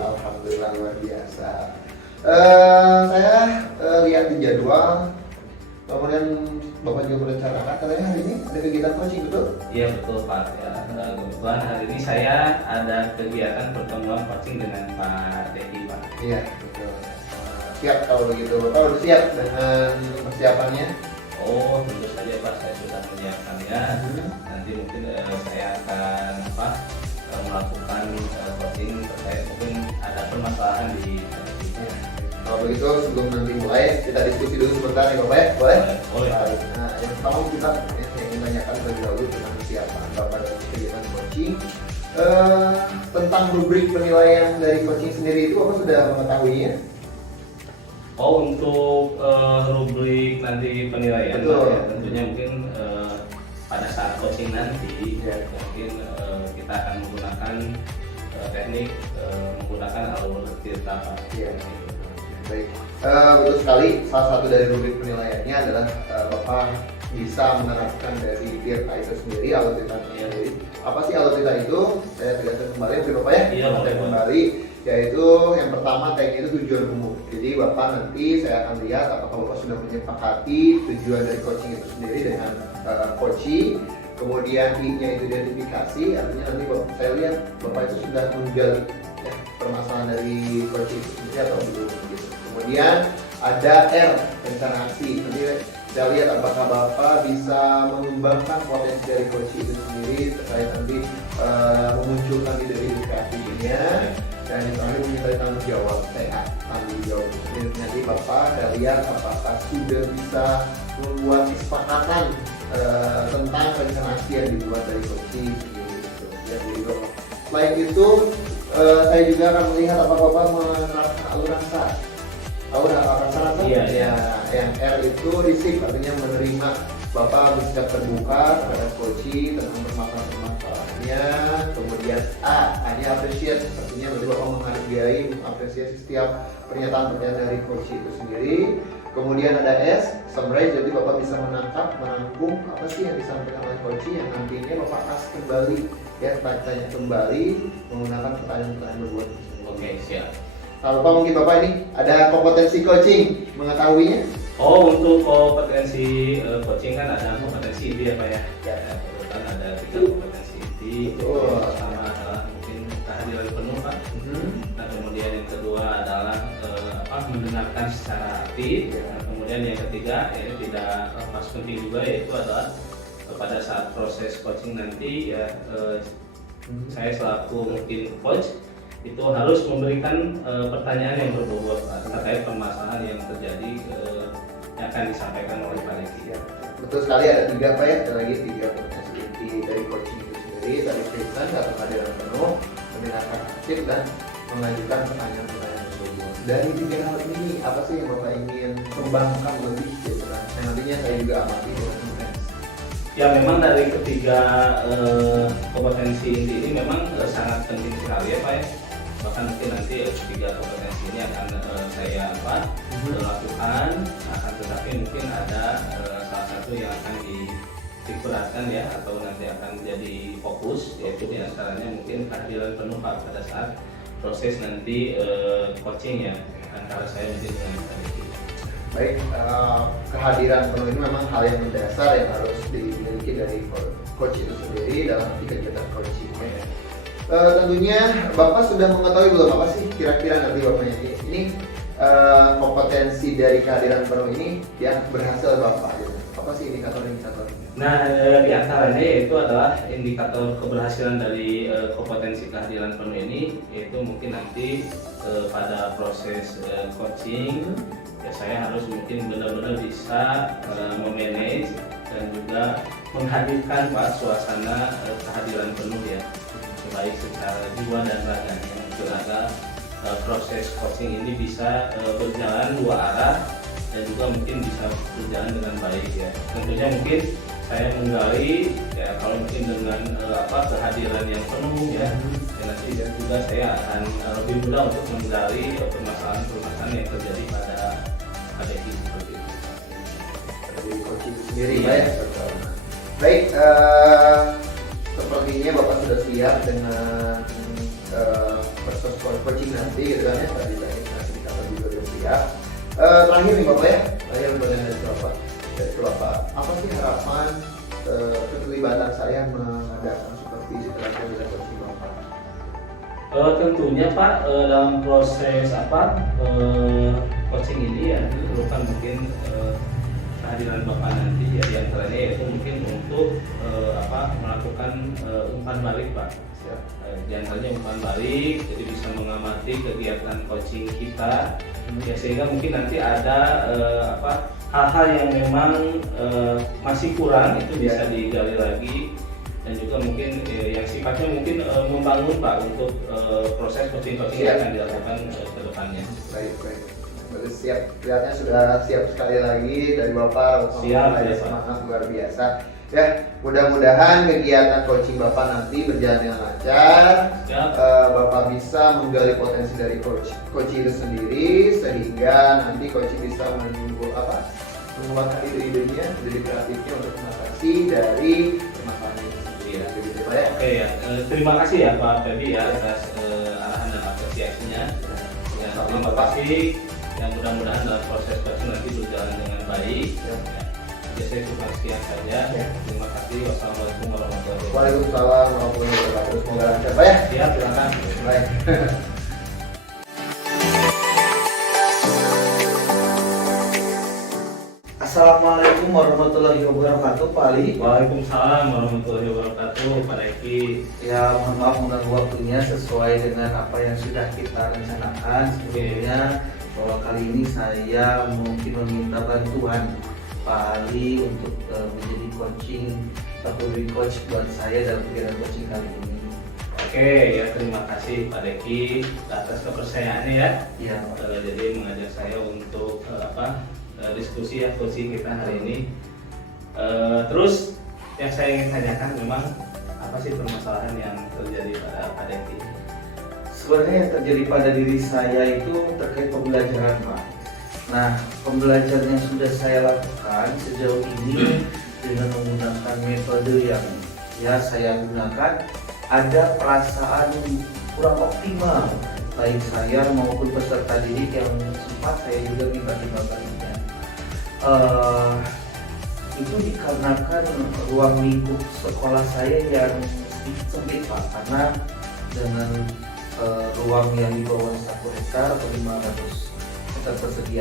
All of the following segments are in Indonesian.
Alhamdulillah luar biasa. Saya lihat di jadwal, kemudian Bapak juga merencanakan katanya hari ini ada kegiatan coaching, betul? Iya betul Pak. Ya, kebetulan hari ini saya ada kegiatan pertemuan coaching dengan Pak Deki Pak. Iya betul. Siap kalau begitu, Bapak udah siap dengan persiapannya? Oh tentu saja Pak, saya sudah menyiapkannya. Nanti mungkin saya akan melakukan coaching terkait mungkin ada permasalahan di Kalau begitu sebelum nanti mulai kita diskusi dulu sebentar ya Bapak ya, boleh? Boleh. Nah, yang pertama kita ingin menanyakan terlebih dahulu tentang kesiapan Bapak dari kegiatan coaching. Tentang rubrik penilaian dari coaching sendiri itu Bapak sudah mengetahuinya? Oh untuk rubrik nanti penilaian Betul. Pak, ya, tentunya mungkin pada saat coaching nanti Ya. mungkin kita akan menggunakan teknik menggunakan alur tirta Pak. Iya. Baik, betul sekali. Salah satu dari rubrik penilaiannya adalah Bapak bisa menerapkan dari tirta itu sendiri, alur tirta sendiri. Apa sih alur tirta itu? Saya tegaskan kembali, mungkin Bapak ya. Iya, Saya boleh. kembali, yaitu yang pertama tagnya itu tujuan umum. Jadi Bapak nanti saya akan lihat apakah Bapak sudah menyepakati tujuan dari coaching itu sendiri dengan coaching. Kemudian I-nya itu identifikasi, artinya nanti saya lihat Bapak itu sudah menggali ya, permasalahan dari coaching itu sendiri atau belum gitu. Kemudian ada R, rencana aksi. Nanti saya lihat apakah Bapak bisa mengembangkan potensi dari coaching itu sendiri terkait nanti memunculkan ide-ide. Dan yang terakhir meminta tanggung jawab, saya tanggung jawab. Jadi nanti Bapak saya lihat apakah sudah bisa membuat kesepakatan tentang rencana aksi yang dibuat dari coaching gitu. Ya, jadi selain itu saya juga akan melihat apakah Bapak menerapkan alur rasa. Alur rasa? Iya. Ya, yang R itu receive, artinya menerima. Bapak bersikap terbuka terhadap coaching tentang permasalahan-permasalahannya. Kemudian A-nya appreciate, artinya Bapak menghargai, mengapresiasi setiap pernyataan-pernyataan dari coaching itu sendiri. Kemudian ada S, summarize, jadi Bapak bisa menangkap, merangkum apa sih yang disampaikan oleh coaching yang nantinya Bapak kasih kembali, ya, tanya kembali menggunakan pertanyaan-pertanyaan berbuat. Oke, siap. Kalau Bapak mungkin Bapak ini ada kompetensi coaching, mengetahuinya? Oh untuk kompetensi coaching kan ada kompetensi inti ya Pak ya. Kebetulan ada 3 kompetensi inti. Betul. Yang pertama adalah mungkin kehadiran penuh Pak. Nah kemudian yang kedua adalah mendengarkan secara aktif. Nah, kemudian yang ketiga ini tidak lepas penting juga, yaitu adalah pada saat proses coaching nanti ya saya selaku mungkin coach itu harus memberikan pertanyaan yang berbobot Pak, terkait permasalahan yang terjadi yang akan disampaikan oleh Pak Deki. Ya, betul sekali, ada 3 Pak ya, ada lagi 3 kompetensi inti dari coaching itu sendiri, tadi present atau kehadiran penuh, mendengarkan aktif dan mengajukan pertanyaan-pertanyaan tersebut. Dari 3 hal ini apa sih yang Bapak ingin kembangkan lebih gitu kan? Yang nantinya saya juga amati dengan intens. Ya memang dari ketiga kompetensi inti ini memang sangat penting sekali ya Pak ya. Bahkan mungkin nanti ketiga kompetensi ini akan saya lakukan, akan tetapi mungkin ada salah satu yang akan diberatkan ya, atau nanti akan jadi fokus, yaitu diantaranya mungkin kehadiran penuh Pak pada saat proses nanti coaching ya, antara saya dengan Pak Deki. Baik, kehadiran penuh ini memang hal yang mendasar yang harus dimiliki dari coach itu sendiri dalam kegiatan coaching. Tentunya Bapak sudah mengetahui belum apa sih kira-kira nanti Bapaknya ini kompetensi dari kehadiran penuh ini yang berhasil Bapak gitu. Apa sih indikator-indikatornya? Nah, di antaranya yaitu adalah indikator keberhasilan dari kompetensi kehadiran penuh ini, yaitu mungkin nanti pada proses coaching ya saya harus mungkin benar-benar bisa memanage dan juga menghadirkan Pak suasana kehadiran penuh ya, baik secara jiwa dan raganya, agar proses coaching ini bisa berjalan 2 arah dan juga mungkin bisa berjalan dengan baik ya. Tentunya mungkin saya menggali ya, kalau mungkin dengan kehadiran yang penuh ya, nanti juga saya akan lebih mudah untuk menggali permasalahan-permasalahan yang terjadi pada Deki seperti itu. Dari coaching itu sendiri ya. Baik, sepertinya Bapak sudah siap dengan proses coaching nanti gitu kan ya, tadi indikator juga udah siap. Terakhir nih Bapak ya, terakhir pertanyaan dari Bapak, apa sih harapan keterlibatan saya mengadakan supervisi terhadap coaching Bapak? Tentunya Pak, dalam proses coaching ini ya diperlukan mungkin kehadiran Bapak nanti ya, diantaranya yaitu mungkin untuk melakukan umpan balik Pak. Diantaranya umpan balik, jadi bisa mengamati kegiatan coaching kita ya, sehingga mungkin nanti ada hal-hal yang memang masih kurang itu bisa digali lagi, dan juga mungkin yang sifatnya mungkin membangun Pak untuk proses coaching yang akan dilakukan ke depannya. Baik. Bagus, siap. Kelihatannya sudah siap sekali lagi dari Bapak. Siap, semangat luar biasa. Ya, mudah-mudahan kegiatan coaching Bapak nanti berjalan dengan lancar. Bapak bisa menggali potensi dari coaching itu sendiri, sehingga nanti coaching bisa mengembangkan ide-idenya, ide kreatifnya untuk mengatasi dari permasalahan itu sendiri. Ya, begitu Pak ya. Oke ya, terima kasih ya Pak Febi ya atas arahan dan apresiasinya. Ya, terima kasih. Yang mudah-mudahan dalam proses coaching nanti berjalan dengan baik. Saya cuma sekian saja. Terima kasih. Wassalamualaikum warahmatullahi wabarakatuh. Waalaikumsalam warahmatullahi wabarakatuh. Semoga lancar Pak ya. Siap, silakan. Baik. Assalamualaikum warahmatullahi wabarakatuh, Pak Ali. Waalaikumsalam warahmatullahi wabarakatuh, Pak Eki. Ya, mohon maaf mengganggu waktunya sesuai dengan apa yang sudah kita rencanakan sebelumnya. Bahwa kali ini saya mungkin meminta bantuan Pak Ali untuk menjadi coaching atau coach buat saya dalam kegiatan coaching kali ini. Oke ya, terima kasih Pak Deki atas kepercayaannya ya. Iya. Jadi mengajak saya untuk diskusi ya coaching kita hari ini. Terus yang saya ingin tanyakan memang apa sih permasalahan yang terjadi pada Pak Deki? Sebenarnya yang terjadi pada diri saya itu terkait pembelajaran, Pak. Nah, pembelajaran yang sudah saya lakukan sejauh ini dengan menggunakan metode yang saya gunakan, ada perasaan kurang optimal baik saya maupun peserta didik yang sempat saya juga minta timbalannya. Itu dikarenakan ruang lingkup sekolah saya yang sedikit sempit Pak, karena dengan ruang yang di bawah 1 hektar atau 500 meter persegi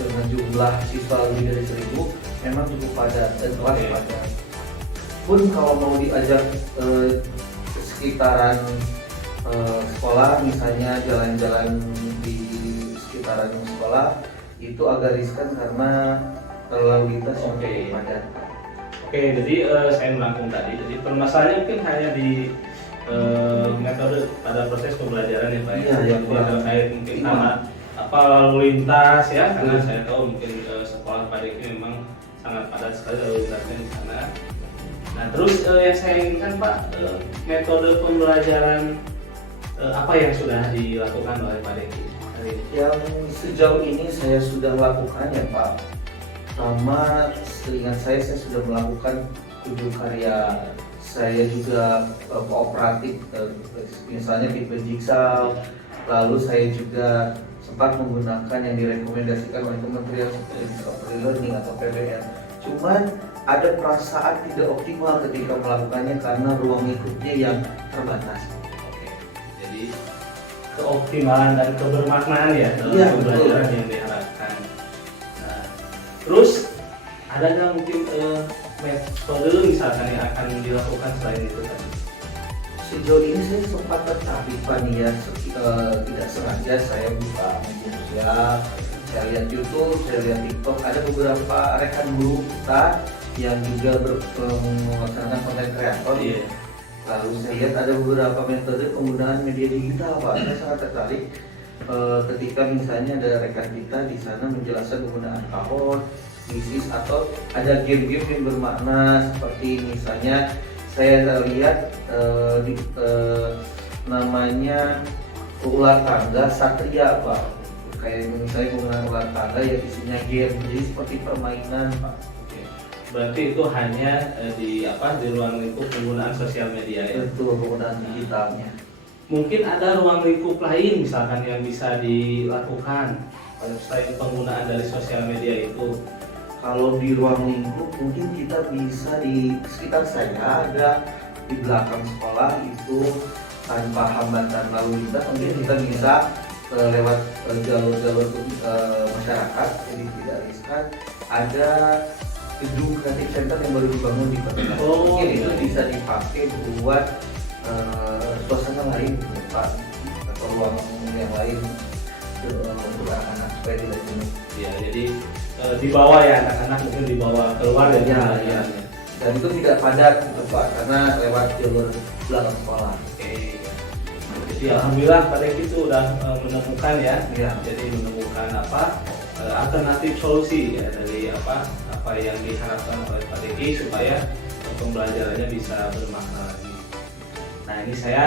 dengan jumlah siswa lebih dari 1000 memang cukup padat dan kelas padat. Pun kalau mau diajak sekitaran sekolah, misalnya jalan-jalan di sekitaran sekolah, itu agak riskan karena lalu lintas yang cukup padat. Oke, jadi saya merangkum tadi. Jadi permasalahannya mungkin hanya di metode pada proses pembelajaran ya Pak. Iya, yang terkait mungkin sama lalu lintas ya, karena saya tahu mungkin sekolah Pak Deki memang sangat padat sekali lalu lintasnya di sana. Nah, terus yang saya inginkan Pak, metode pembelajaran apa yang sudah dilakukan oleh Pak Deki? Yang sejauh ini saya sudah lakukan ya Pak. Pertama, seingat saya sudah melakukan kunjung karya. Saya juga kooperatif, misalnya tipe jigsaw. Lalu saya juga sempat menggunakan yang direkomendasikan oleh Kementerian Seperti Learning atau PBL. Cuman ada perasaan tidak optimal ketika melakukannya karena ruang lingkupnya yang terbatas. Oke. Jadi keoptimalan dan kebermaknaan ya dalam pembelajaran yang diharapkan. Nah, terus ada nggak mungkin metode misalkan yang akan dilakukan selain itu tadi? Sejauh ini saya sempat tertarik Pak nih ya, tidak sengaja saya buka media sosial, saya lihat YouTube, saya lihat TikTok, ada beberapa rekan guru kita yang juga melaksanakan konten kreator. Iya. Lalu saya lihat ada beberapa metode penggunaan media digital Pak. Saya sangat tertarik ketika misalnya ada rekan kita di sana menjelaskan penggunaan Kahoot, bisnis atau ada game-game yang bermakna seperti misalnya saya lihat namanya ular tangga Satria Pak, kayak misalnya penggunaan ular tangga yang isinya game, jadi seperti permainan Pak. Oke. Berarti itu hanya di ruang lingkup penggunaan sosial media ya? Itu penggunaan digitalnya. mungkin ada ruang lingkup lain misalkan yang bisa dilakukan selain penggunaan dari sosial media itu. Kalau di ruang lingkup mungkin kita bisa di sekitar saya ada di belakang sekolah itu tanpa hambatan lalu lintas, mungkin kita bisa lewat jalur-jalur masyarakat, jadi tidak riskan. Ada gedung kreatif center yang baru dibangun di kota. Mungkin itu bisa dipakai buat suasana lain Pak, atau ruang yang lain untuk anak-anak supaya tidak jenuh. Ya, jadi dibawa ya anak-anak, mungkin dibawa keluar dari ya. Dan itu tidak padat gitu Pak, karena lewat jalur belakang sekolah. Oke. Jadi alhamdulillah pada itu udah menemukan ya. Jadi menemukan alternatif solusi ya dari apa yang diharapkan oleh Pak Deki supaya pembelajarannya bisa bermakna lagi. Nah ini saya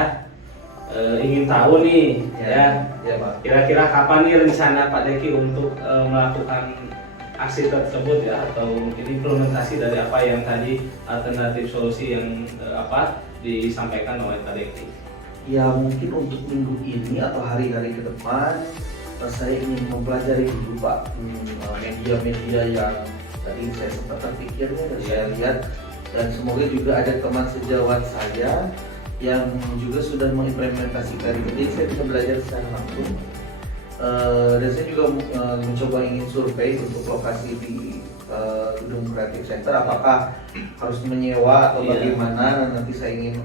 ingin tahu nih ya Pak. Kira-kira kapan nih rencana Pak Deki untuk melakukan aksi tersebut ya, atau mungkin implementasi dari apa yang tadi alternatif solusi yang disampaikan oleh Pak Deki. Ya mungkin untuk minggu ini atau hari-hari ke depan saya ingin mempelajari dulu Pak media-media yang tadi saya sempat terpikirnya dan saya lihat, dan semoga juga ada teman sejawat saya yang juga sudah mengimplementasikan ini. Saya bisa belajar secara langsung. Dan saya juga mencoba ingin survei untuk lokasi di gedung kreatif center, apakah harus menyewa atau bagaimana. Nanti saya ingin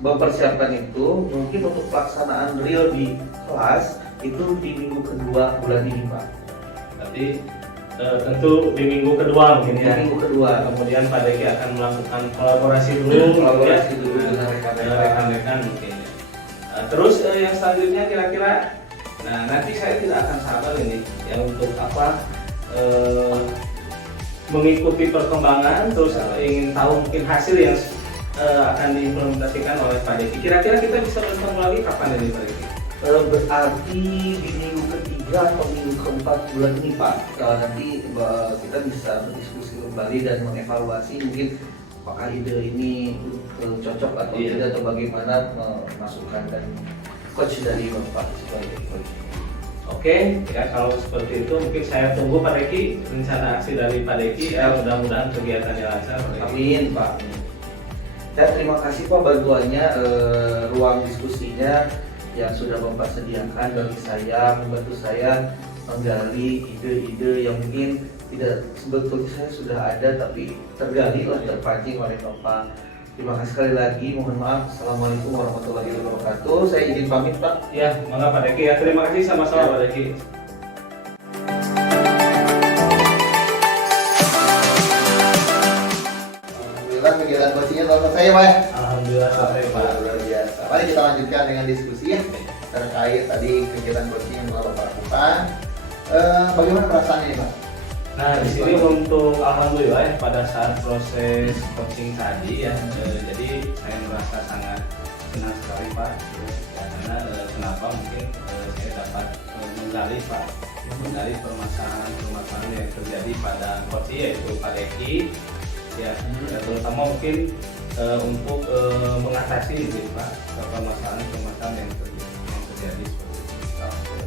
mempersiapkan itu mungkin untuk pelaksanaan real di kelas itu di minggu kedua bulan ini Pak. Berarti tentu di minggu kedua mungkin ya. Minggu kedua. Kemudian Pak Deki akan melakukan kolaborasi dulu dengan rekan-rekan mungkin ya. Terus yang selanjutnya kira-kira, nah nanti saya tidak akan sabar ini ya untuk mengikuti perkembangan, terus ingin tahu mungkin hasil yang akan diimplementasikan oleh Pak Deki. Kira-kira kita bisa bertemu lagi kapan ini Pak Deki? Berarti di minggu ketiga atau minggu keempat bulan ini Pak. Nanti kita bisa berdiskusi kembali dan mengevaluasi mungkin apakah ide ini cocok atau tidak, atau bagaimana masukan dan coach dari Bapak sebagai coach. Oke, ya kalau seperti itu mungkin saya tunggu Pak Deki, rencana aksi dari Pak Deki ya, mudah-mudahan kegiatannya lancar. Amin Pak. Dan terima kasih Pak bantuannya, ruang diskusinya yang sudah Bapak sediakan bagi saya, membantu saya menggali ide-ide yang mungkin tidak sebetulnya saya sudah ada tapi tergali lah, terpancing oleh Bapak. Terima kasih sekali lagi, mohon maaf. Assalamualaikum warahmatullahi wabarakatuh. Saya izin pamit Pak. Ya, mangga Pak Deki ya. Terima kasih sama-sama Pak Deki. Alhamdulillah kegiatan coachingnya telah selesai ya Pak ya. Alhamdulillah selesai Pak. Luar biasa. Mari kita lanjutkan dengan diskusi ya terkait tadi kegiatan coaching yang telah Bapak lakukan. Bagaimana perasaannya nih Pak? Nah di sini untuk alhamdulillah ya, pada saat proses coaching tadi ya, jadi saya merasa sangat senang sekali Pak ya, karena kenapa mungkin saya dapat menggali permasalahan yang terjadi pada coach yaitu Pak Deki ya, terutama mungkin untuk mengatasi gitu Pak permasalahan yang terjadi seperti itu.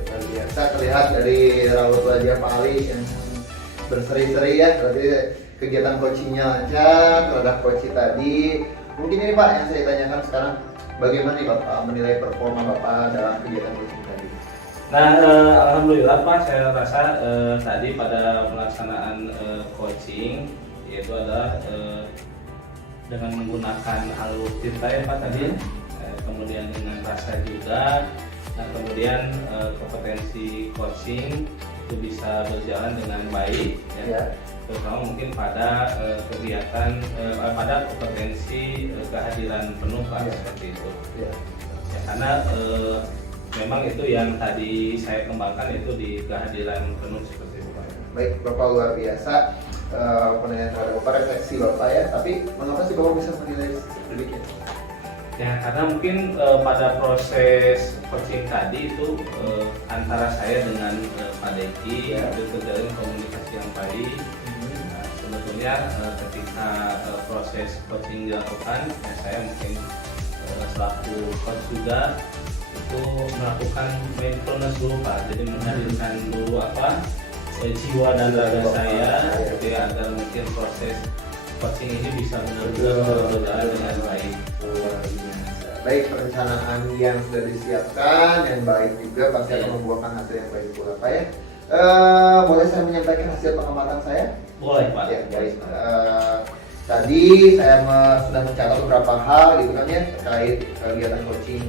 Luar biasa, terlihat dari raut wajah Pak Ali yang berseri-seri ya, berarti kegiatan coachingnya lancar terhadap coach tadi. Mungkin ini Pak yang saya tanyakan sekarang, bagaimana nih Bapak menilai performa Bapak dalam kegiatan coaching tadi? Nah, alhamdulillah Pak, saya rasa tadi pada pelaksanaan coaching yaitu adalah dengan menggunakan alur cerita ya Pak tadi, kemudian dengan rasa juga, nah kemudian kompetensi coaching itu bisa berjalan dengan baik ya. Terutama mungkin pada kegiatan pada kompetensi kehadiran penuh Pak seperti itu ya, karena memang itu yang tadi saya kembangkan itu di kehadiran penuh seperti itu Pak. Baik Bapak, luar biasa penilaian terhadap Bapak, refleksi Bapak ya, tapi mengapa sih Bapak bisa menilai demikian? Ya karena mungkin pada proses coaching tadi itu antara saya dengan Pak Deki itu terjalin komunikasi yang baik. Nah, sebetulnya ketika proses coaching dilakukan, ya saya mungkin selaku coach juga itu melakukan mindfulness dulu Pak, jadi menghadirkan dulu jiwa dan raga saya gitu ya, agar mungkin proses coaching ini bisa benar-benar berjalan dengan baik. Baik, perencanaan yang sudah disiapkan yang baik juga pasti akan membuahkan hasil yang baik pula Pak ya. Boleh saya menyampaikan hasil pengamatan saya? Boleh Pak. Ya, baik. Tadi saya sudah mencatat beberapa hal gitu kan ya terkait kegiatan coaching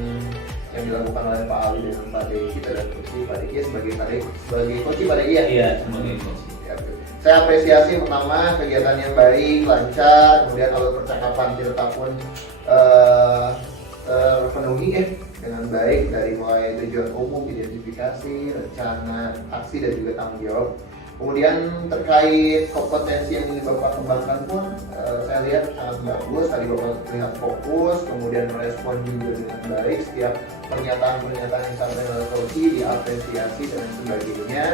yang dilakukan oleh Pak Ali dengan Pak Deki dan Pak Deki sebagai coach Pak Deki ya? Iya, sebagai coach. Ya, saya apresiasi pertama kegiatan yang baik, lancar, kemudian alur percakapan Tirta pun terpenuhi ya dengan baik dari mulai tujuan umum, identifikasi, rencana, aksi dan juga tanggung jawab. Kemudian terkait kompetensi yang ingin Bapak kembangkan pun saya lihat sangat bagus. Tadi Bapak terlihat fokus, kemudian merespon juga dengan baik setiap pernyataan-pernyataan yang disampaikan oleh coach, diapresiasi dan sebagainya.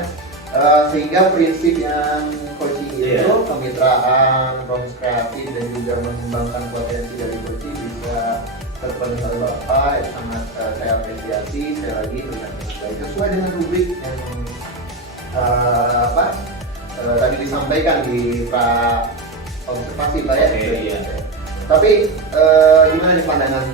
Sehingga prinsip yang coaching itu kemitraan, proses kreatif dan juga mengembangkan potensi dari coaching bisa terpenuhi oleh Bapak. Itu sangat saya apresiasi. Sekali lagi terlihat dengan baik sesuai dengan rubrik yang tadi disampaikan di Pak observasi Pak ya. Iya. Tapi gimana nih pandangan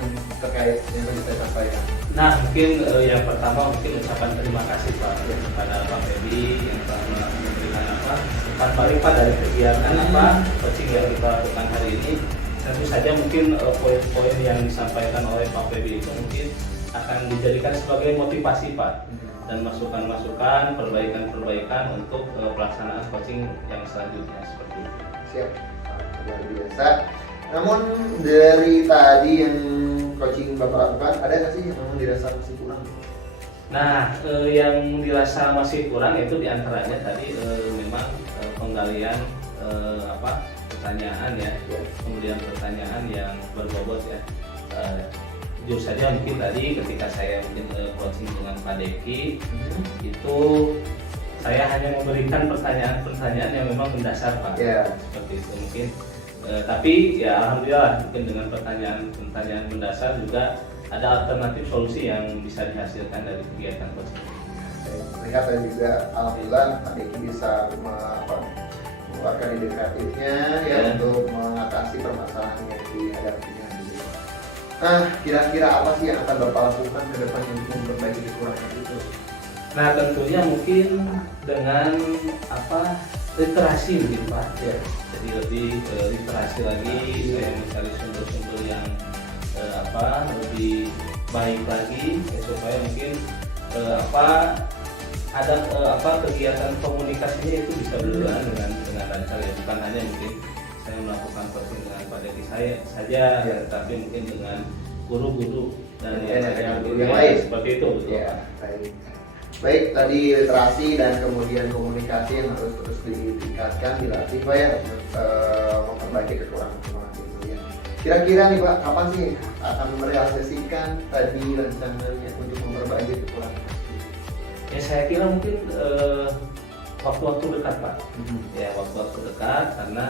terkait yang tadi saya sampaikan? Nah mungkin yang pertama mungkin ucapan terima kasih Pak kepada Pak Feby yang telah memberikan umpan balik Pak dari kegiatan coaching yang kita lakukan hari ini. Tentu saja mungkin poin-poin yang disampaikan oleh Pak Feby itu mungkin akan dijadikan sebagai motivasi Pak, dan masukan-masukan, perbaikan-perbaikan untuk pelaksanaan coaching yang selanjutnya seperti itu. Siap, luar biasa. Namun dari tadi yang coaching Bapak lakukan, ada nggak sih yang memang dirasa masih kurang? Nah, yang dirasa masih kurang itu diantaranya tadi memang penggalian pertanyaan ya, kemudian pertanyaan yang berbobot ya. Jujur saja mungkin tadi ketika saya mungkin coaching dengan Pak Deki itu saya hanya memberikan pertanyaan-pertanyaan yang memang mendasar Pak, seperti itu mungkin. Tapi ya alhamdulillah mungkin dengan pertanyaan mendasar juga ada alternatif solusi yang bisa dihasilkan dari kegiatan coaching. Lihat dan juga alhamdulillah Pak Deki bisa mengeluarkan ide kreatifnya untuk mengatasi permasalahan yang dihadapinya. Nah, kira-kira apa sih yang akan Bapak lakukan ke depan untuk memperbaiki kekurangan itu? Nah, tentunya mungkin dengan literasi mungkin Pak. Ya. Jadi lebih literasi lagi, saya mencari sumber-sumber yang lebih baik lagi supaya mungkin ada kegiatan komunikasinya itu bisa berjalan dengan lancar ya, bukan hanya mungkin saya melakukan coaching dengan Pak Deki saya saja, tapi mungkin dengan guru-guru dan yang lain seperti itu. Baik, tadi literasi dan kemudian komunikasi yang harus terus ditingkatkan, dilatih Pak ya, untuk memperbaiki kekurangan itu ya. Kira-kira nih Pak, kapan sih akan merealisasikan tadi rencananya untuk memperbaiki kekurangan? Ya saya kira mungkin waktu-waktu dekat Pak. Ya waktu-waktu dekat, karena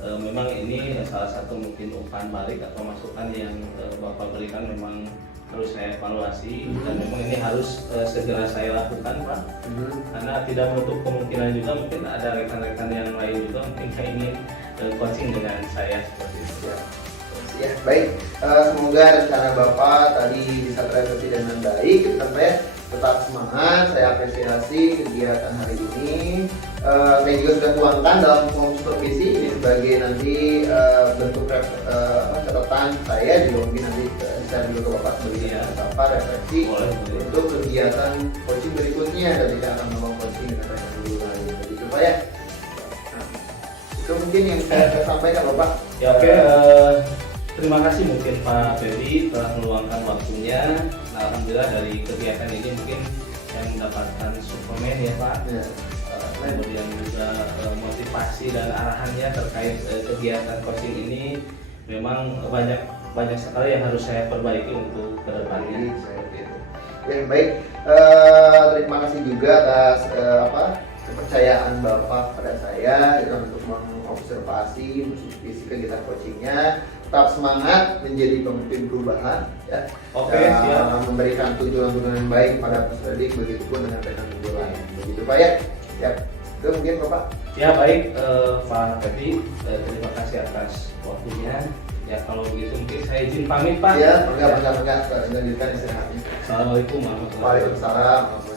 memang ini salah satu mungkin umpan balik atau masukan yang Bapak berikan memang harus saya evaluasi dan memang ini harus segera saya lakukan Pak. Karena tidak menutup kemungkinan juga mungkin ada rekan-rekan yang lain juga mungkin yang ingin coaching dengan saya seperti itu. Ya, baik. Semoga rencana Bapak tadi bisa terrealisasi dengan baik. Sampai tetap semangat. Saya apresiasi kegiatan hari ini. Saya juga sudah tuangkan dalam form supervisi ini sebagai nanti bentuk catatan saya juga mungkin nanti saya juga ke Bapak sebagai refleksi untuk kegiatan coaching berikutnya dan tidak akan melakukan coaching dengan rekan dulu lagi. Begitu Pak ya. Itu mungkin yang saya sampaikan Bapak. Ya oke. Terima kasih mungkin Pak Feby telah meluangkan waktunya. Nah, alhamdulillah dari kegiatan ini mungkin yang mendapatkan suplemen ya Pak. Kemudian juga motivasi dan arahannya terkait kegiatan coaching ini memang banyak sekali yang harus saya perbaiki untuk kedepannya. Ya baik, terima kasih juga atas kepercayaan Bapak pada saya untuk mengobservasi, mensupervisi kegiatan coachingnya. tetap semangat menjadi pemimpin perubahan ya. Oke, Dan siap. memberikan tujuan-tujuan yang baik kepada peserta didik, begitupun dengan rekan guru lain. Begitu Pak ya. Ya. Itu mungkin Bapak. Ya baik, Pak Febi, terima kasih atas waktunya. Ya kalau begitu mungkin saya izin pamit Pak. Ya, enggak. Kita lanjutkan istirahatnya. Assalamualaikum warahmatullahi wabarakatuh. Waalaikumsalam.